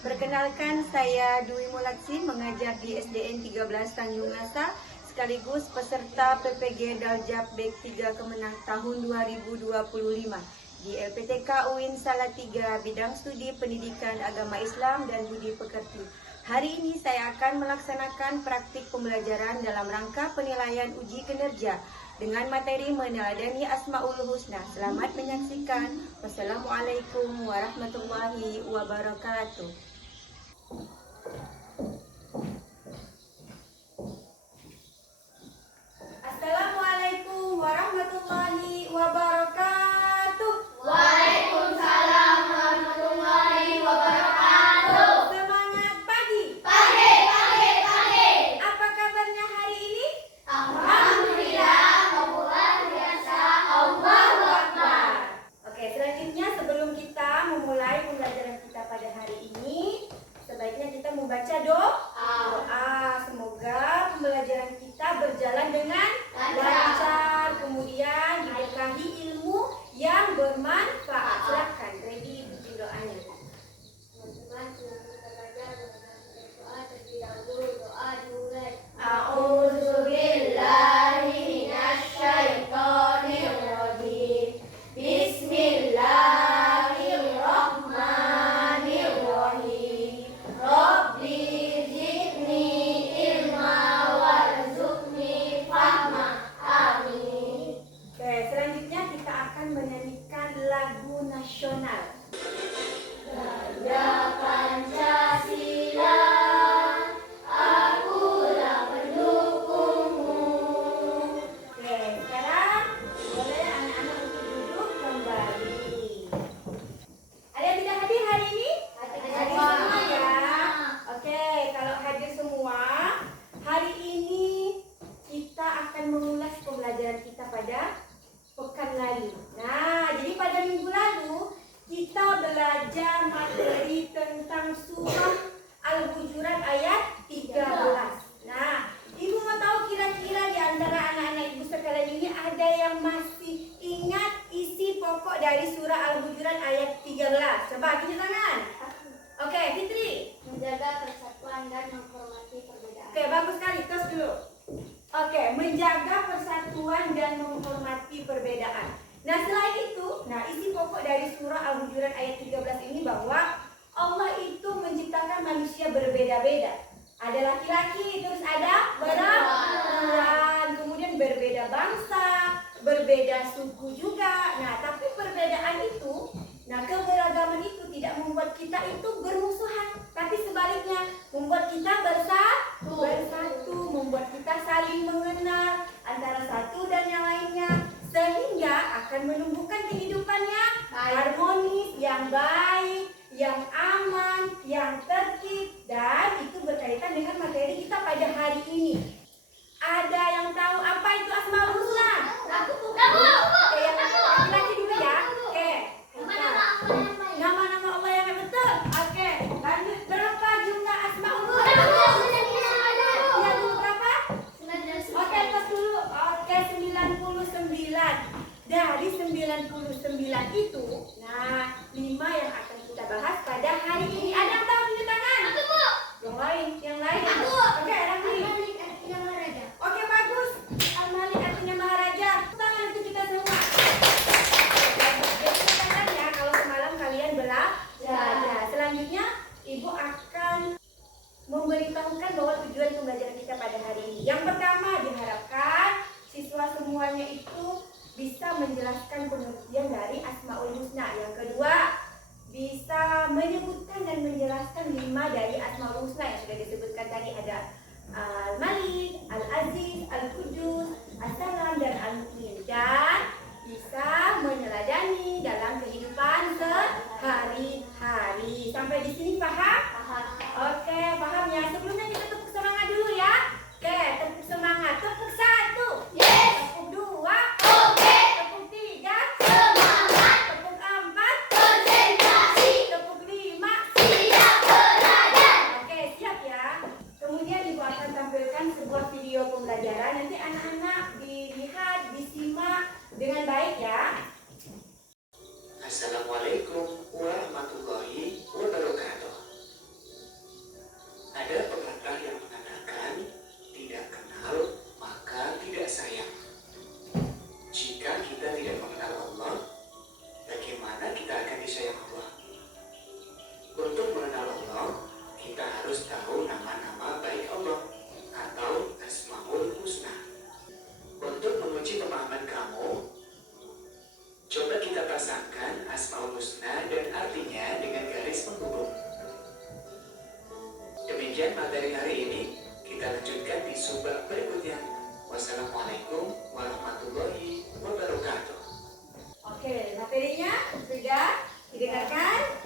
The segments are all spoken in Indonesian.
Perkenalkan, saya Dwi Mulaksi, mengajar di SDN 13 Tanjung Nasa, sekaligus peserta PPG Daljab Bek 3 Kemenang tahun 2025 di LPTK UIN Salatiga, bidang studi pendidikan agama Islam dan budi pekerti. Hari ini saya akan melaksanakan praktik pembelajaran dalam rangka penilaian uji kinerja dengan materi meneladani Asmaul Husna. Selamat menyaksikan. Wassalamualaikum warahmatullahi wabarakatuh. Assalamualaikum warahmatullahi wabarakatuh. Waalaikumsalam warahmatullahi wabarakatuh. Semangat pagi. Pagi. Apa kabarnya hari ini? Alhamdulillah, luar biasa. Allahu Akbar. Oke, selanjutnya sebelum kita memulai pembelajaran kita pada hari ini, sebaiknya kita membaca doa. Semoga pembelajaran kita berjalan dengan lancar, kemudian diberkahi ilmu yang bermanfaat. Silakan, ready bikin doanya. Teman-teman, sebelum kita belajar doa terlebih dahulu, doa dimulai. A'udzubillahi minasyaitonirrajim. Bismillahirrahmanirrahim. Rabbi zidni ilma warzuqni fahma. Amin. Oke, selanjutnya kita akan menyanyikan lagu nasional. Gaya Pancasila, akulah pendukungmu. Oke, sekarang boleh anak-anak untuk duduk kembali. Ada yang tidak hadir hari ini? Hadir semua ya. Oke, kalau hadir semua, hari ini kita akan mengulas pembelajaran kita pada pekan lalu. Nah, jadi pada minggu lalu kita belajar materi tentang surah Al-Hujurat ayat 13. Nah, Ibu mau tahu kira-kira di antara anak-anak Ibu sekalian ini ada yang masih ingat isi pokok dari surah Al-Hujurat ayat 13? Coba tunjuk tangan. Oke, Fitri. Menjaga persatuan dan menghormati perbedaan. Oke, bagus sekali. Tos dulu. Oke, menjaga persatuan dan menghormati perbedaan. Nah, selain itu, isi pokok dari surah Al-Hujurat ayat 13 ini bahwa Allah itu menciptakan manusia berbeda-beda. Ada laki-laki, terus ada perempuan, kemudian berbeda bangsa, berbeda suku juga. Nah, tapi perbedaan itu, keberagaman itu tidak membuat kita itu bermusuhan, tapi sebaliknya membuat kita bersatu, membuat kita saling mengenal antara satu dan yang lainnya, sehingga akan menumbuhkan kehidupannya harmonis, yang baik, yang aman, yang tertib, dan itu berkaitan dengan materi kita pada hari ini. Ada yang tahu apa itu Asmaul Husna? Aku. Oke, yang laki-laki dulu ya. Oke. Nama-nama Nama-nama Allah yang baik. Allah yang betul. Oke, lanjut. Berapa jumlah Asmaul Husna? Ya, dulu berapa? Oke, pas dulu. Oke, 99. Dari 99 itu, 5 yang akan kita bahas pada hari ini. Ada yang tahu tunjuk tangan? Aku, Bu. Yang lain. Aku. Oke, Rafli. Al-Malik artinya Maharaja. Oke, bagus. Al-Malik artinya Maharaja. Tangan untuk kita semua. Jadi katakan ya, kalau semalam kalian belajar. Selanjutnya, Ibu akan memberitahukan bahwa tujuan pembelajaran kita pada hari ini. Yang pertama, diharapkan siswa semuanya itu bisa menjelaskan pengertian dari Asmaul Husna. Yang kedua, bisa menyebutkan dan menjelaskan 5 dari Asmaul Husna yang sudah disebutkan tadi. Ada Al-Malik, Al-Aziz, Al-Qudus, As-Salam, dan Al-Mu'min. Dan bisa meneladani dalam kehidupan sehari-hari. Sampai di sini paham? Oke, paham ya. Sebelumnya kita tepuk semangat dulu ya. Oke, tepuk semangat. Tepuk 1. Yes. Tepuk 2. Oke. Tepuk 3. Semangat. Tepuk 4. Konsentrasi. Tepuk 5. Siap belajar. Oke, siap ya. kita lanjutkan di subbab berikutnya. Wassalamualaikum warahmatullahi wabarakatuh. Oke, materinya sudah didengarkan?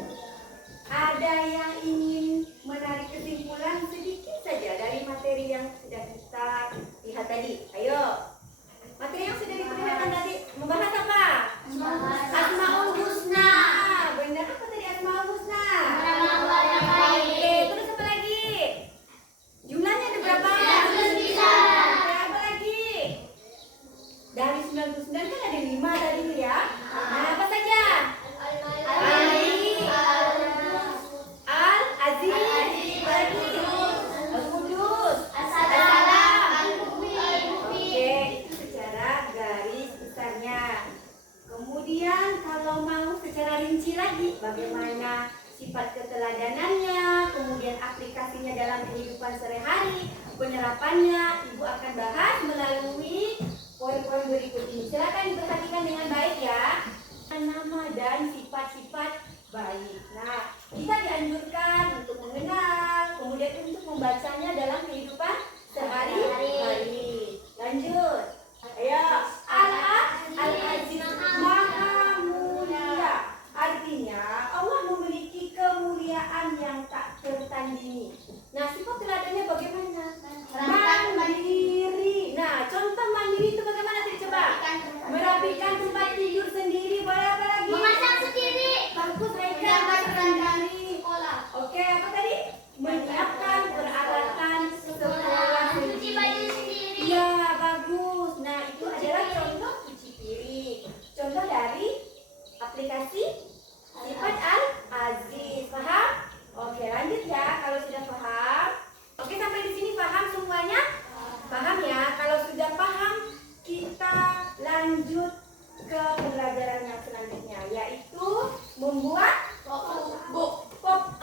Ada yang ingin menarik kesimpulan sedikit saja dari materi yang sudah kita lihat tadi? Ayo. Materi yang sudah diperlihatkan tadi membahas apa? Asmaul Husna. Benar apa tadi Asmaul Husna? Oke, terus apa lagi? Jumlahnya ada berapa? Berapa lagi? Dari 99 kan ada 5 tadi tuh ya. Nah, apa saja? Al-Aziz, Al-Qudus, As-Salam. Oke, itu secara garis besarnya. Kemudian kalau mau secara rinci lagi, bagaimana sifat keteladanannya, kemudian aplikasinya dalam kehidupan sehari-hari, penerapannya, Ibu akan bahas melalui poin-poin berikut ini. Silakan diperhatikan dengan baik ya. Nama dan sifat-sifat baik. Nah, kita dianjurkan untuk mengenal, kemudian untuk membacanya dalam kehidupan sehari-hari. Lanjut. Ayo. Al-Aziz, Maha Mulia. Artinya Allah memiliki kemuliaan yang tak tertandingi. Nah, sifat teladannya bagaimana? Mandiri. Nah, contoh mandiri itu bagaimana tadi coba? Merapikan tempat tidur sendiri. Boleh apa lagi? Bagus, Raika. Sendiri. Oke, apa tadi? Menyiapkan peralatan sekolah sendiri. Ya, bagus. Nah, itu adalah contoh cuci piring. Contoh dari aplikasi sifat Al-Aziz. Paham? Oke, lanjut ya. Kalau sudah paham. Oke, sampai di sini paham semuanya? Paham ya? Kalau sudah paham, kita lanjut ke pembelajaran yang selanjutnya, yaitu membuat pop-up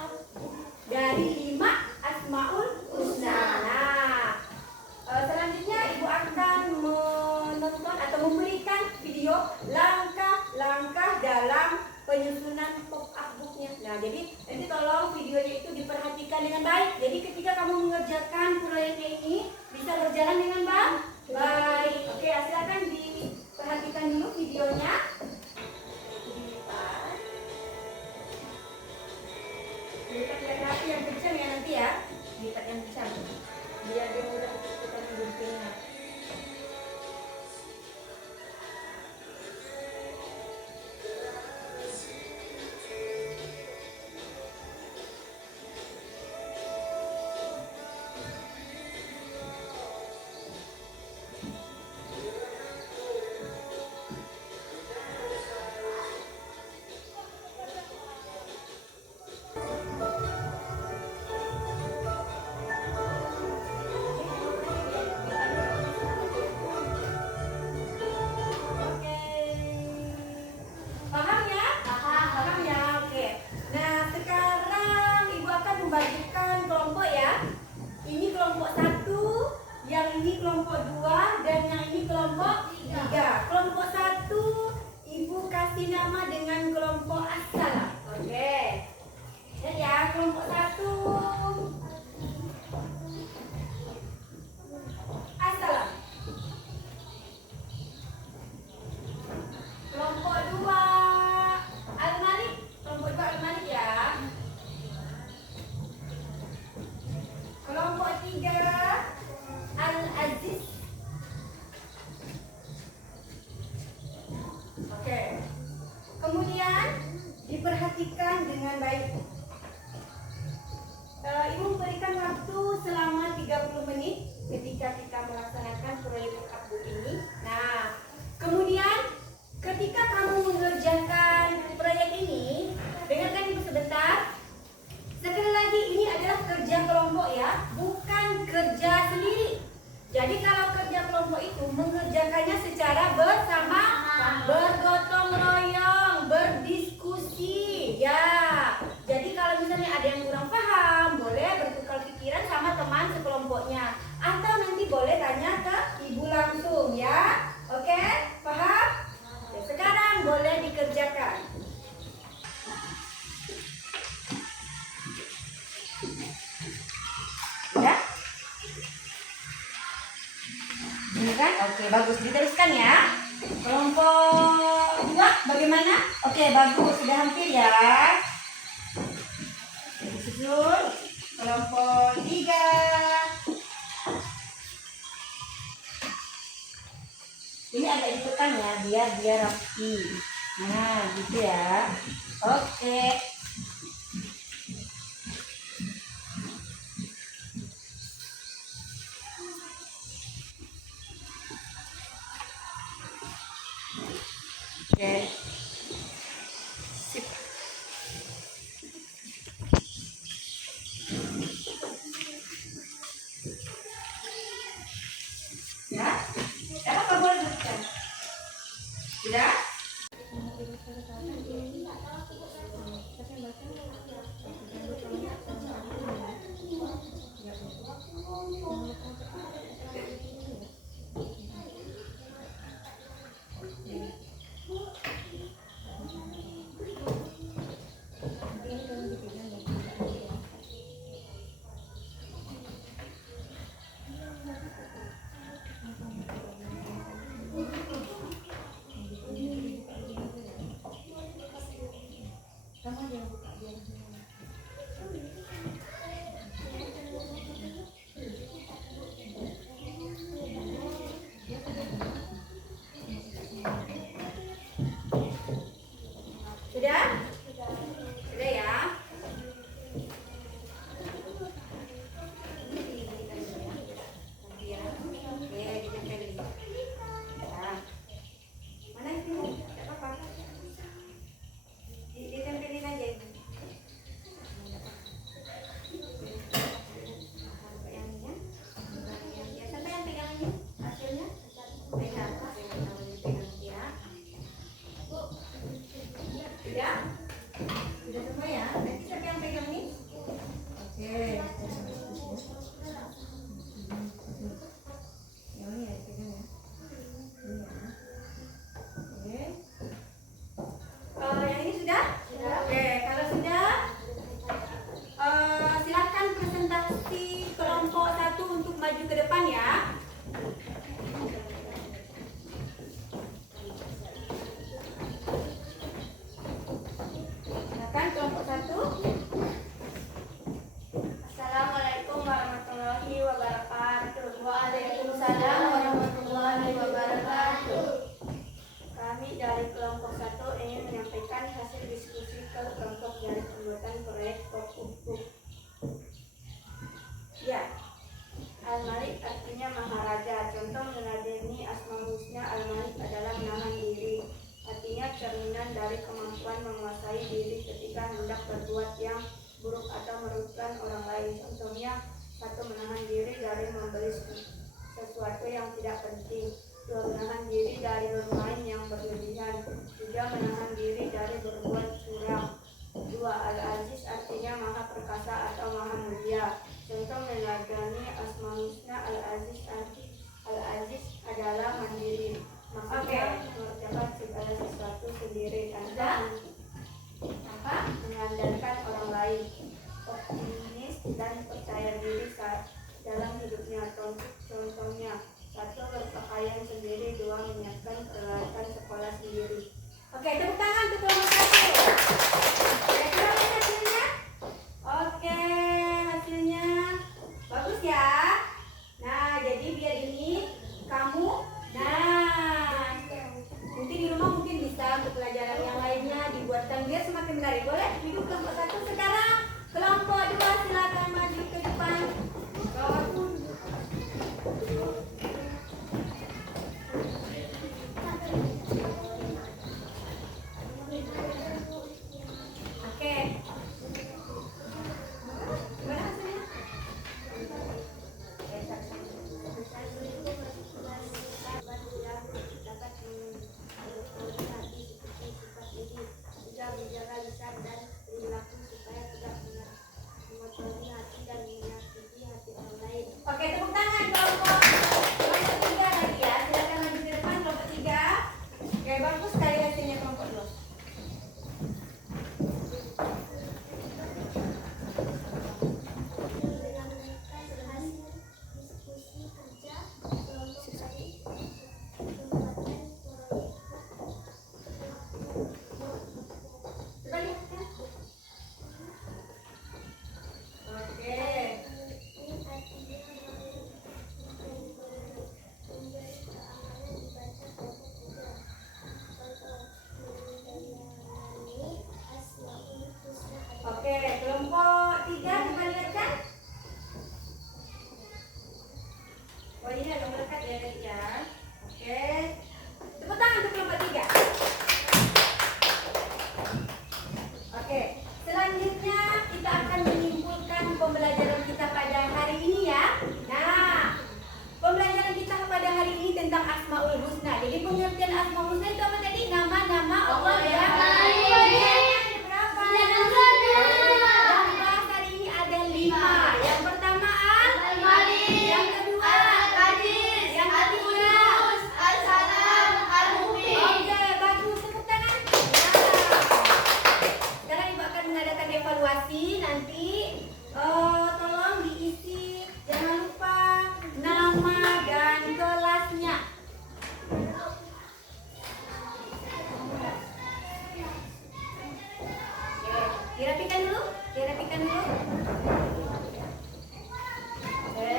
dari 5 Asmaul Husna. Nah, selanjutnya Ibu akan menonton atau memberikan video langkah-langkah dalam penyusunan pop-up booknya. Nah, jadi nanti tolong videonya itu diperhatikan dengan baik. Jadi ketika kamu mengerjakan proyeknya ini bisa berjalan dengan baik. Oke, silakan diperhatikan dulu videonya. Dilipat yang rapi, yang kencang ya nanti ya. Dilipat yang kencang. Biar dia mudah kita mengguntingnya. Ini kan? Oke, bagus. Diteruskan ya. Kelompok 2 bagaimana? Oke, bagus. Sudah hampir ya. Disusul kelompok 3. Ini agak ditekan ya, biar dia rapi. Nah, gitu ya. Oke. Oke. Sip. Ya. Apa boleh dudukkan? Sudah? Sudah? Sudah ya? Oke, ditempelin. Ya. Mana itu? Tidak apa-apa. Ditempelin aja ini. Ya, siapa yang pegang ini? Hasilnya? Pegang. Pegang ya. Sudah? Sudah semua ya? Nanti siapa yang pegang nih? Oke. Yang ini ya dipegang ya. Ini ya. Oke. Yang ini sudah? Sudah. Oke, kalau sudah silakan presentasi kelompok 1 untuk maju ke depan ya. Silakan kelompok 1. Assalamualaikum warahmatullahi wabarakatuh. Waalaikumsalam warahmatullahi wabarakatuh. Kami dari kelompok 1 ingin menyampaikan hasil diskusi ke kelompok dari pembuatan proyek Pokupuk. Ya. Al-Malik artinya maharaja. Contoh meladeni Asmaul Husna Al-Malik adalah menahan diri. Artinya cerminan dari kemampuan menguasai diri ketika hendak berbuat yang buruk atau merugikan orang lain. Contohnya, 1. Menahan diri dari membeli sesuatu yang tidak penting. 2. Menahan diri dari bermain yang berlebihan. 3. Menahan diri dari berbuat curang. 2. Al-Aziz artinya maha perkasa atau maha mulia. Contoh meladani Asmaul Husna Al-Aziz adalah mandiri. Maksudnya mengerjakan segala sesuatu sendiri tanpa mengandalkan orang lain. Optimis dan percaya diri dalam hidupnya. Contohnya, 1. Berpakaian sendiri. 2. Menyiapkan peralatan sekolah sendiri. Oke, Bajunya agak melekat ya guys ya. Oke. Tepuk tangan untuk kelompok 3. Oke. Selanjutnya kita akan menyimpulkan pembelajaran kita pada hari ini ya. Nah, pembelajaran kita pada hari ini tentang Asmaul Husna. Jadi pengertian Asmaul Husna itu apa tadi? Nama-nama Allah yang baik. Berapa? Yang bahas hari ini ada 5. Yang pertama Al-Malik. Yang kedua Al-Aziz. Yang ketiga Al-Salam, Al-Mu'min. Oke, bagus. Tepuk tangan. Ya. Sekarang Ibu akan mengadakan evaluasi nanti. Tolong diisi, jangan lupa nama dan kelasnya. Oke, dirapikan dulu, dirapikan dulu. Oke.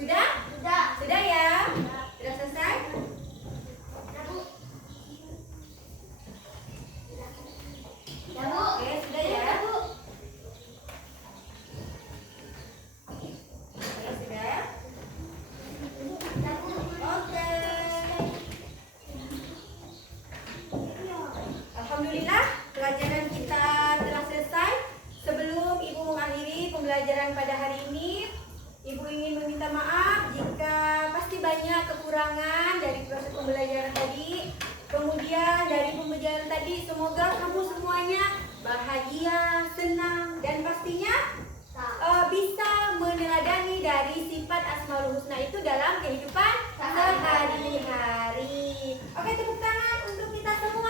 Sudah? Sudah. Sudah ya? Sudah selesai? Oke, sudah ya? Oke, sudah? Oke. Alhamdulillah, pelajaran kita telah selesai. Sebelum Ibu mengakhiri pembelajaran pada hari ini, Ibu ingin meminta maaf jika pasti banyak kekurangan dari proses pembelajaran tadi. Kemudian dari pembelajaran tadi semoga kamu semuanya bahagia, senang, dan pastinya bisa meneladani dari sifat Asmaul Husna itu dalam kehidupan sehari-hari. Oke, tepuk tangan untuk kita semua.